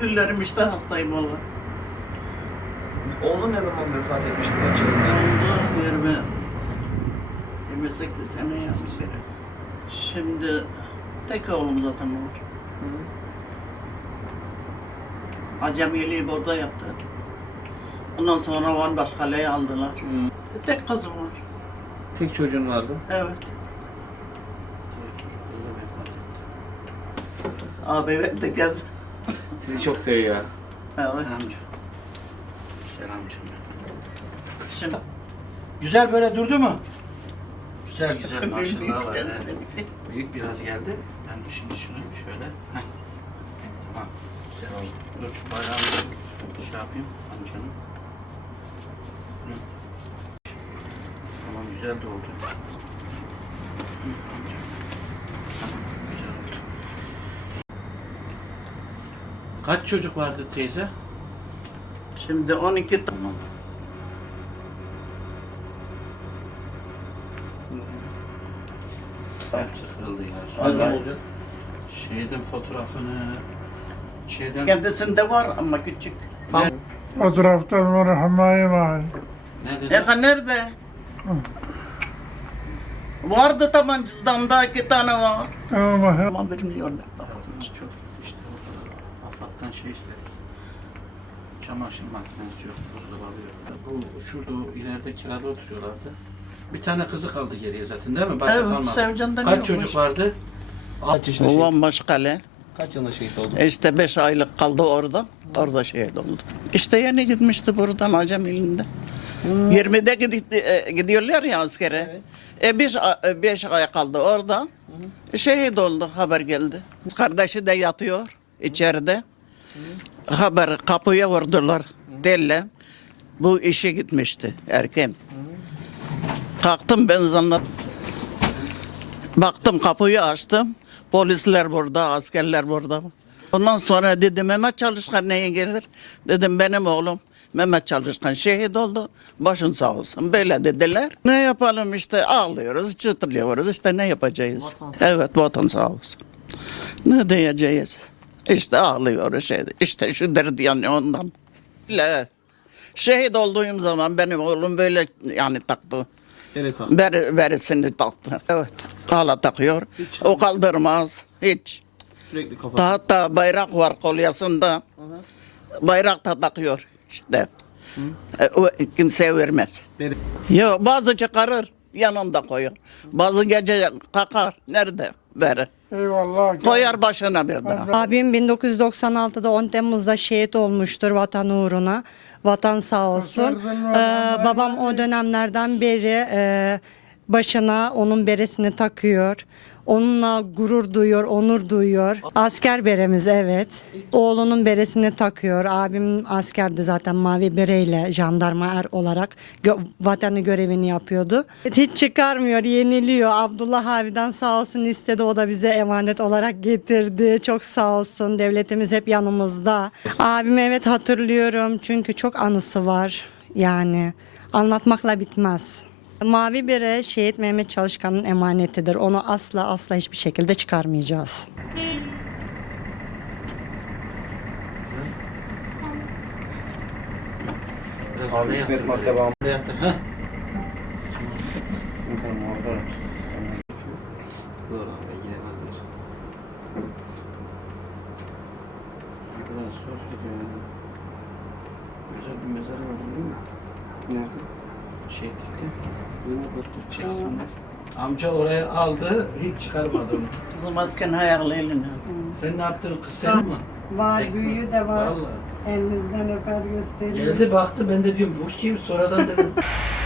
Güllerim işte hastayım valla. Oğlun ne zaman vefat etmişti? Kaç yılında? Oldu 20 28 sene yapmış beri. Şimdi tek oğlum zaten var. Acemiliği burada yaptı. Ondan sonra Van Başkale'ye aldılar. Tek kızım var. Tek çocuğun vardı. Evet. Abi verdi kız. Sizi çok seviyor. Evet. Amca. Selamcım. Şimdi Güzel böyle durdu mu? güzel güzel maşallah var. Büyük biraz geldi. Ben şimdi şunu şöyle. Heh. Tamam. Güzel oldu. Dur şu bayrağını şey yapayım amcanın. Hı. Tamam güzel de oldu. Hı, amca. Tamam güzel oldu. Kaç çocuk vardı teyze? Şimdi 12 tamam. Hep sıkıldı ya. Allah olacağız. Şeyden fotoğrafını şeyden kendisinde var ama küçük. Tamam. Ne, Etrafta merhamayı var. ne dedi? E nerede? Vardı tamam cüzdanda iki tane var. Ama Ama bilmiyorlar. Çok afattan şey istedik. Çamaşır makinesi yok, buzdolabı yok. Bu şurada ileride kirada oturuyorlardı. Bir tane kızı kaldı geriye zaten değil mi? Başka Evet, kalmadı. Sevcan'dan Kaç yok çocuk başka. vardı? Kaç yaşında şehit? Ulan Başkale. Kaç yılında şehit oldu? İşte beş aylık kaldı orada. Orada şehit oldu. İşte yeni gitmişti buradan Acem ilinde. 20'de gidi- e, gidiyorlar ya askere. E beş, a- e, beş ay kaldı orada. Şehit oldu haber geldi. Kardeşi de yatıyor içeride. Haber kapıya vurdular. Delle. Bu işe gitmişti erken. Kalktım ben zannet. Baktım kapıyı açtım. Polisler burada, askerler burada. Ondan sonra dedim Mehmet Çalışkan neye gelir? Dedim benim oğlum Mehmet Çalışkan şehit oldu. Başın sağ olsun. Böyle dediler. Ne yapalım işte ağlıyoruz, çıtırlıyoruz. İşte ne yapacağız? Evet vatan sağ olsun. Ne diyeceğiz? İşte ağlıyoruz. Şey. İşte şu derdi yani ondan. Le. Şehit olduğum zaman benim oğlum böyle yani taktı. Evet abi. Ber, berisini taktı. Evet. Hala takıyor. O kaldırmaz. Hiç. Sürekli kafa. Hatta bayrak var kolyasında. Bayrak da takıyor işte. E, o kimseye vermez. Beri- Yo, bazı çıkarır yanında koyar. Bazı gece takar. Nerede? Beri. eyvallah. Koyar başına bir daha. Abim 1996'da 10 Temmuz'da şehit olmuştur vatan uğruna. Vatan sağ olsun. Ee, babam o dönemlerden beri e, başına onun beresini takıyor. Onunla gurur duyuyor, onur duyuyor. Asker beremiz evet. Oğlunun beresini takıyor. Abim askerdi zaten mavi bereyle jandarma er olarak gö- vatanı görevini yapıyordu. Hiç çıkarmıyor, yeniliyor. Abdullah abiden sağ olsun istedi. O da bize emanet olarak getirdi. Çok sağ olsun. Devletimiz hep yanımızda. Abim evet hatırlıyorum. Çünkü çok anısı var. Yani anlatmakla bitmez. Mavi bere şehit Mehmet Çalışkan'ın emanetidir. Onu asla asla hiçbir şekilde çıkarmayacağız. Abi İsmet madde bağımlı. Buraya yattı, ha? Tamam, orada. Doğru abi gidemezler. Biraz zor gidiyor. Güzel bir mezar var değil mi? Nerede? Şey değil. Bunu götür çeksinler. Amca oraya aldı, hiç çıkarmadı onu. Kızım asken hayırlı eline. Sen ne yaptın kız sen mi? Var, Tek mi? büyüğü de var. Vallahi. Elinizden öper gösteriyor. Geldi baktı ben de diyorum bu kim sonradan dedim